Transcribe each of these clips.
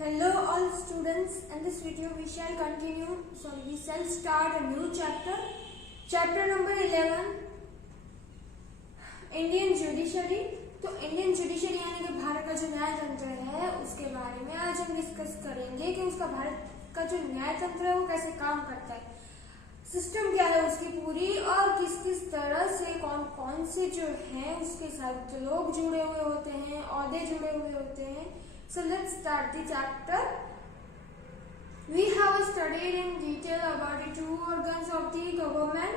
Hello all students, in this video we shall start a new chapter number 11, Indian judiciary. तो Indian judiciary यानी कि भारत का जो न्याय तंत्र है उसके बारे में आज हम डिस्कस करेंगे कि उसका भारत का जो न्याय तंत्र है वो कैसे काम करता है, सिस्टम क्या है उसकी पूरी, और किस किस तरह से कौन कौन से जो है उसके साथ लोग जुड़े हुए होते हैं, ओहदे जुड़े हुए होते हैं। So let's start the chapter. We have studied in detail about the two organs of the government,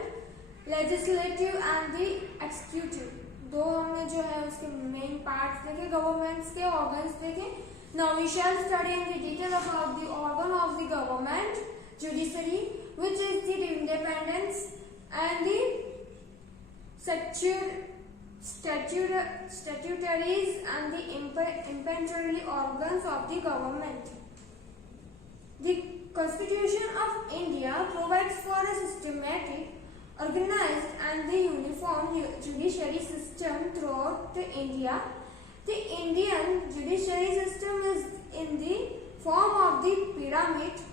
legislative and the executive. दो हमने जो है उसके मेन पार्ट्स देखे, गवर्नमेंट्स के ऑर्गन्स देखे। Now we shall study in the detail about the organ of the government, judiciary, which is the independence and the statutories and the impartial organs of the government. The Constitution of India provides for a systematic, organized and the uniform judiciary system throughout India. The Indian judiciary system is in the form of the pyramid.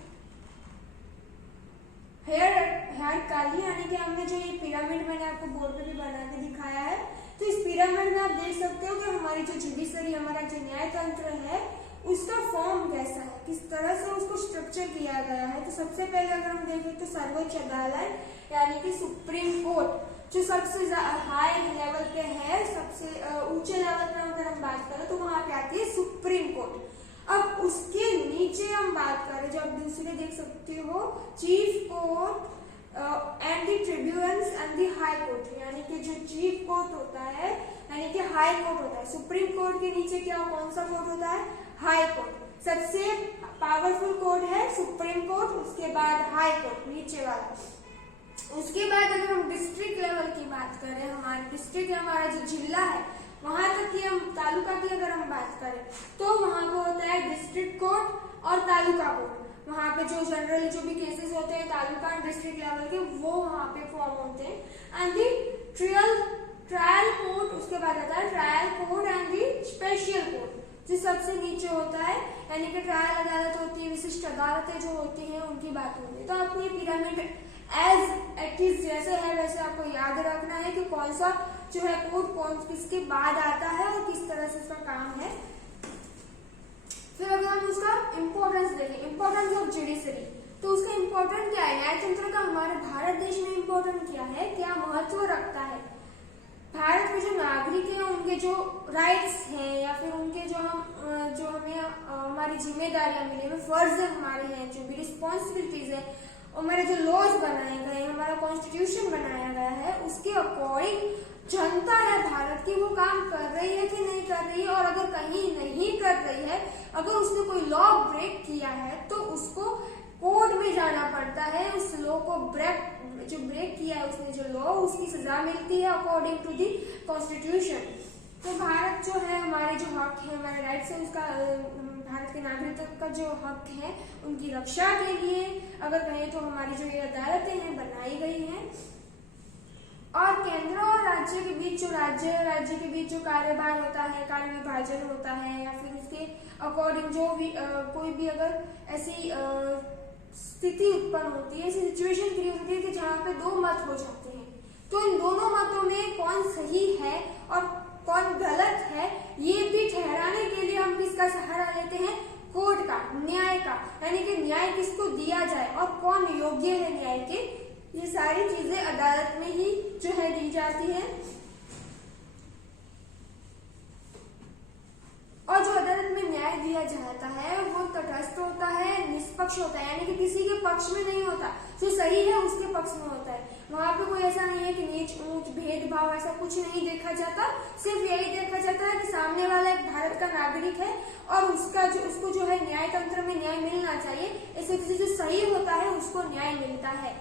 काली यानी कि हमने जो ये pyramid मैंने आपको board पे भी बना के दिखाया है, तो इस पिरामिड में आप देख सकते हो कि हमारी जो जुडिशरी, हमारा जो न्याय तंत्र है उसका फॉर्म कैसा है, किस तरह से उसको स्ट्रक्चर किया गया है। तो सबसे पहले अगर हम देखें तो सर्वोच्च अदालत यानी कि सुप्रीम कोर्ट जो सबसे हाई लेवल पे है, सबसे ऊंचे लेवल पे अगर हम बात करें तो वहां पे आती है सुप्रीम कोर्ट। अब उसके नीचे हम बात करें, जो आप दूसरे देख सकते हो, chief court and the tribunals and the high court, यानी कि जो चीफ कोर्ट होता है यानी कि हाई कोर्ट होता है। सुप्रीम कोर्ट के नीचे क्या कौन सा कोर्ट होता है? High court. सबसे पावरफुल कोर्ट है सुप्रीम कोर्ट, उसके बाद हाई कोर्ट नीचे वाला। उसके बाद अगर हम डिस्ट्रिक्ट लेवल की बात करें, हमारे डिस्ट्रिक्ट हमारा जो जिला है वहां तक की, हम तालुका की अगर हम बात करें तो वहां पे होता है डिस्ट्रिक्ट कोर्ट और तालुका कोर्ट। वहां पे जो जनरली जो भी केसेस होते हैं तालुका एंड डिस्ट्रिक्ट लेवल के वो वहां पे फॉर्म होते हैं। एंड दी ट्रायल कोर्ट, उसके बाद आता है trial court and the special court जो सबसे नीचे होता है, यानी कि ट्रायल अदालत होती है, विशिष्ट अदालतें जो होती हैं उनकी बात होती है। तो आपको ये पिरामिड एज इट इज जैसे है वैसे आपको याद रखना है कि कौन सा जो है कोर्ट कौन किसके बाद आता है और किस तरह से उसका काम है। फिर अगर हम उसका इम्पोर्टेंस देखें, इम्पोर्टेंस ऑफ जुडिशरी, तो उसका इम्पोर्टेंट क्या है, न्याय तंत्र का हमारे भारत देश में इम्पोर्टेंट क्या है, क्या महत्व रखता है। भारत के जो नागरिक हैं उनके जो राइट्स हैं या फिर उनके जो हमें हमारी जिम्मेदारियां मिली, हमें फर्ज हमारे हैं, जो भी रिस्पॉन्सिबिलिटीज है, हमारे जो लॉज बनाए गए, हमारा कॉन्स्टिट्यूशन बनाया गया है, उसके अकॉर्डिंग जनता है भारत की वो काम कर रही है कि नहीं कर रही है। और अगर कहीं नहीं कर रही है, अगर उसने कोई लॉ ब्रेक किया है तो उसको कोर्ट में जाना पड़ता है, उस लॉ को जो ब्रेक किया है उसने जो लॉ, उसकी सजा मिलती है अकॉर्डिंग टू दी कॉन्स्टिट्यूशन। तो भारत जो है, हमारे जो हक है, हमारे राइट्स है, उसका भारत के नागरिक का जो हक है उनकी रक्षा के लिए अगर कहें तो हमारी जो ये अदालतें हैं बनाई गई हैं। और केंद्र और राज्य के बीच राज्य के बीच जो कार्यभार होता है, कार्य विभाजन होता है, या फिर उसके अकॉर्डिंग जो भी कोई भी अगर ऐसी स्थिति उत्पन्न होती है, ऐसी सिचुएशन क्रिएट होती है कि जहाँ पे दो मत हो जाते हैं, तो इन दोनों मतों में कौन सही है और कौन गलत है ये भी ठहराने के लिए हम किसका सहारा लेते हैं? कोर्ट का, न्याय का, यानी कि न्याय किसको दिया जाए और कौन योग्य है न्याय के, ये सारी चीजें अदालत में ही जो है दी जाती है। और जो अदालत में न्याय दिया जाता है वो तटस्थ होता है, निष्पक्ष होता है, यानी कि किसी के पक्ष में नहीं होता, जो सही है उसके पक्ष में होता है। वहां पे कोई ऐसा नहीं है कि नीच ऊंच भेदभाव ऐसा कुछ नहीं देखा जाता, सिर्फ यही देखा जाता है कि सामने वाला एक भारत का नागरिक है और उसको जो है न्याय तंत्र में न्याय मिलना चाहिए, ऐसे किसी जो सही होता है उसको न्याय मिलता है।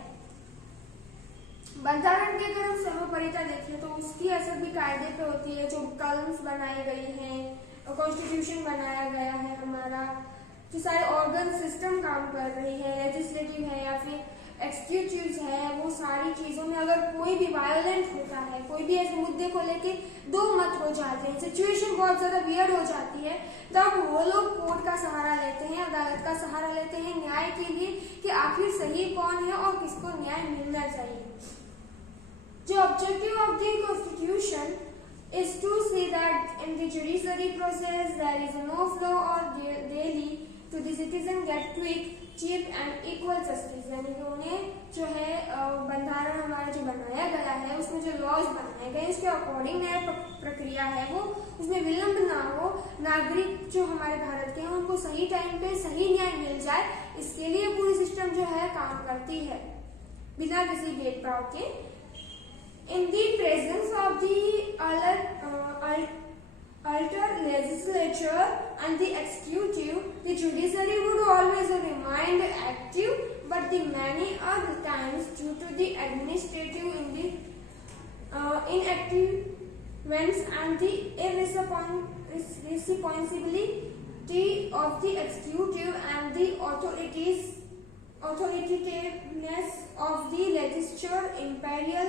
बंधारण की अगर हम सर्वोपरिता देखें तो उसकी असर भी कायदे पे होती है, जो कॉलम्स बनाई गई हैं, कॉन्स्टिट्यूशन बनाया गया है, हमारा जो सारे ऑर्गन सिस्टम काम कर रही है, लेजिस्लेटिव है या फिर एक्सक्यूटिव्स है, वो सारी चीजों में अगर कोई भी वायोलेंट होता है, कोई भी ऐसे मुद्दे को लेके दो मत हो जाते हैं, सिचुएशन बहुत ज्यादा वियर्ड हो जाती है, तब वो लोग कोर्ट का सहारा लेते हैं, अदालत का सहारा लेते हैं न्याय के लिए कि आखिर सही कौन है और किसको न्याय मिलना चाहिए। जो objective of the constitution is to see that in the judiciary process there is no flaw or daily to the citizen get quick, cheap and equal justice। यानी कि उन्हें जो है बंधारण हमारा जो बनाया गया है उसमें जो लॉज बनाए गए उसके अकॉर्डिंग न्याय प्रक्रिया है वो उसमें विलंब ना हो, नागरिक जो हमारे भारत के हैं उनको सही टाइम पे सही न्याय मिल जाए, इसके लिए पूरी सिस्टम जो है काम करती है बिना किसी भेदभाव के। In the presence of the alter legislature and the executive, the judiciary would always remain active, but the many other times due to the administrative inactivity and the irresponsibility of the executive and the authoritativeness of the legislature, imperial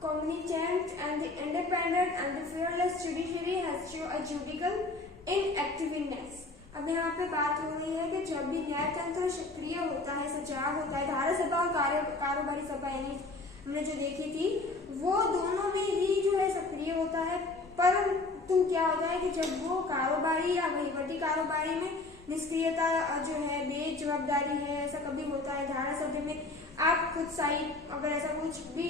cognitant and the independent and the fearless judiciary has shown a judicial inactiveness। अब यहाँ पे बात हो रही है कि जब भी न्यायतंत्र सक्रिय होता है, सजाग होता है, धारा सभा और कारोबारी सभा यानी हमने जो देखी थी वो दोनों में ही जो है सक्रिय होता है, परंतु क्या होता है कि जब वो कारोबारी या वहीवटी कारोबारी में निष्क्रियता जो है, बेजवाबदारी है, ऐसा कभी होता है। धारा सभा में आप खुद साइड अगर ऐसा कुछ भी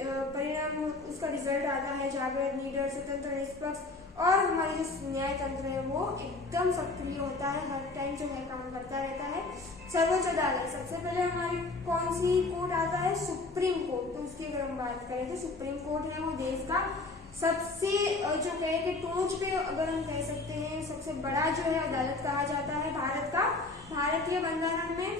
परिणाम उसका रिजल्ट आता है, जागृत, निडर, स्वतंत्र, निष्पक्ष और हमारे जो न्याय तंत्र है वो एकदम सक्रिय होता है, हर टाइम जो है काम करता रहता है। सर्वोच्च अदालत सबसे पहले हमारी कौन सी कोर्ट आता है? Supreme court. तो उसकी अगर हम बात करें तो सुप्रीम कोर्ट है वो देश का सबसे जो कहे कि टोच पे अगर हम कह सकते हैं सबसे बड़ा जो है अदालत कहा जाता है भारत का। भारतीय बंधारण में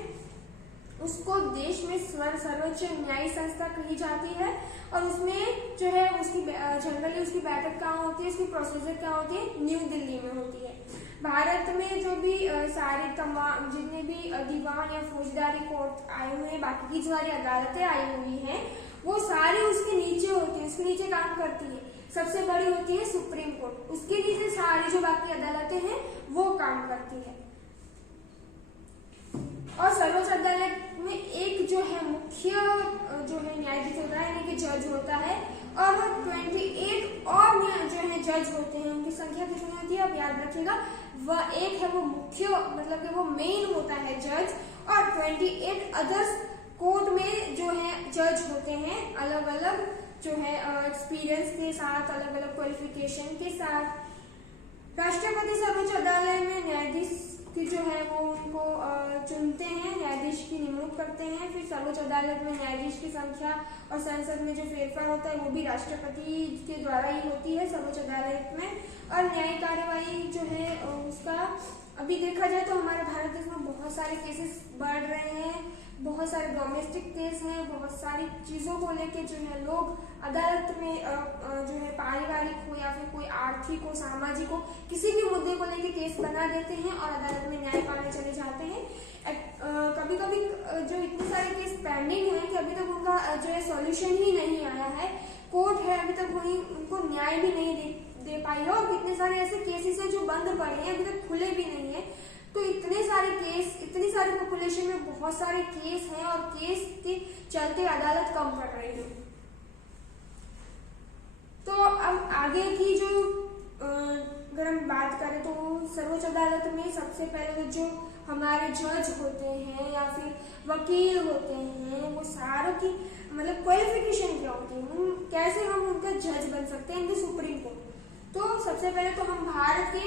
उसको देश में सर्वोच्च न्यायिक संस्था कही जाती है और उसमें जो है उसकी जनरली उसकी बैठक कहाँ होती है, उसकी प्रोसीजर क्या होती है, न्यू दिल्ली में होती है। भारत में जो भी सारे तमाम जितने भी दीवान या फौजदारी कोर्ट आए हुए हैं, बाकी की सारी अदालतें आई हुई हैं, वो सारी उसके नीचे होती है, उसके नीचे काम करती है। सबसे बड़ी होती है सुप्रीम कोर्ट, उसके नीचे सारी जो बाकी अदालतें हैं वो काम करती है। और सर्वोच्च अदालत में एक जो है मुख्य जो है न्यायाधीश होता है यानी कि जज होता है और 28 और जो है जज होते हैं, उनकी संख्या कितनी होती है आप याद रखिएगा। वह एक है वो मुख्य मतलब कि वो मेन होता है जज और 28 अदर्स कोर्ट में जो है जज होते हैं अलग अलग जो है एक्सपीरियंस के साथ, अलग अलग क्वालिफिकेशन के साथ। राष्ट्रपति सर्वोच्च अदालत में न्यायाधीश की जो है वो उनको चुनते हैं, न्यायाधीश की नियुक्ति करते हैं। फिर सर्वोच्च अदालत में न्यायाधीश की संख्या और संसद में जो फेरफार होता है वो भी राष्ट्रपति के द्वारा ही होती है सर्वोच्च अदालत में। और न्यायिक कार्यवाही जो है उसका अभी देखा जाए तो हमारे भारत देश में बहुत सारे केसेस बढ़ रहे हैं, बहुत सारे डोमेस्टिक केस हैं, बहुत सारी चीजों को लेके जो है लोग अदालत में जो है पारिवारिक हो या फिर कोई आर्थिक हो, सामाजिक हो, किसी भी मुद्दे को लेके केस बना देते हैं और अदालत में न्याय पाने चले जाते हैं। कभी कभी जो इतने सारे केस पेंडिंग हैं कि अभी तक उनका जो है सॉल्यूशन ही नहीं आया है, कोर्ट है अभी तक उनको न्याय भी नहीं दे पाई है और कितने सारे ऐसे केसेस हैं जो बंद पड़े हैं, अभी तक खुले भी नहीं है। तो इतने सारे केस, इतनी सारी पॉपुलेशन में बहुत सारे केस हैं और केस के चलते अदालत कम पड़ रही है। तो अब आगे की जो अगर हम बात करें तो सर्वोच्च अदालत में सबसे पहले तो जो हमारे जज होते हैं या फिर वकील होते हैं वो सारों की मतलब क्वालिफिकेशन क्या होती है, कैसे हम उनका जज बन सकते हैं इनके सुप्रीम कोर्ट। तो सबसे पहले तो हम भारत के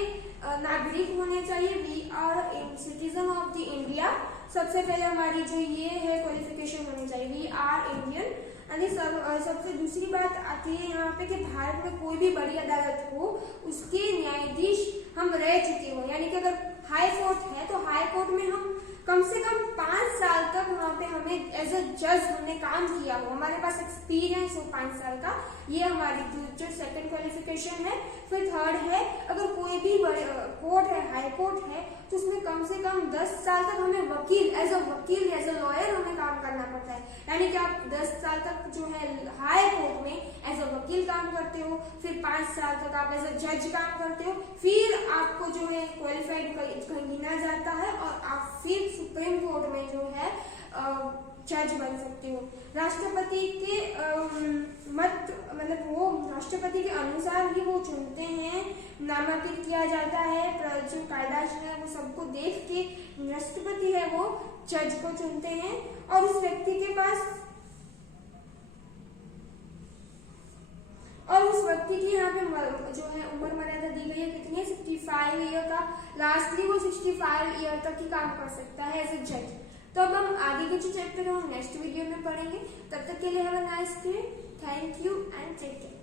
नागरिक होने चाहिए, we are citizen of the India. सबसे पहले हमारी जो ये है क्वालिफिकेशन होनी चाहिए, वी आर इंडियन। सबसे दूसरी बात आती है यहाँ पे कि भारत में कोई भी बड़ी अदालत हो उसके न्यायाधीश हम रह चुके हो, यानी कि अगर हाई कोर्ट है तो हाई कोर्ट में हम कम से कम 5 साल तक वहाँ पे हमें एज अ जज हमने काम किया हो, हमारे पास एक्सपीरियंस हो 5 साल का। ये हमारी जो सेकंड क्वालिफिकेशन है। फिर थर्ड है, अगर कोई भी कोर्ट है, हाई कोर्ट है, तो उसमें कम से कम 10 साल तक हमें वकील एज अ लॉयर हमें काम करना पड़ता है। यानी कि आप 10 साल तक जो है हाई कोर्ट में एज अ वकील काम करते हो, फिर 5 साल तक आप एज अ जज काम करते हो, फिर आपको जो है क्वालिफाइड गिना जाता है और आप फिर सुप्रीम कोर्ट में जो है जज बन सकते हो। राष्ट्रपति के वो राष्ट्रपति के अनुसार ही वो चुनते हैं, नामांकित किया जाता है, जो कायदा है वो सबको देख के राष्ट्रपति है वो जज को चुनते हैं। और उस व्यक्ति के पास की यहाँ पे जो है उम्र मर्यादा दी गई है कितनी है, 65 ईयर का। लास्टली वो 65 ईयर तक ही काम कर सकता है एज ए जज। तो अब हम आगे के जो चैप्टर है वो नेक्स्ट वीडियो में पढ़ेंगे। तब तक के लिए have a nice day, thank you and take care.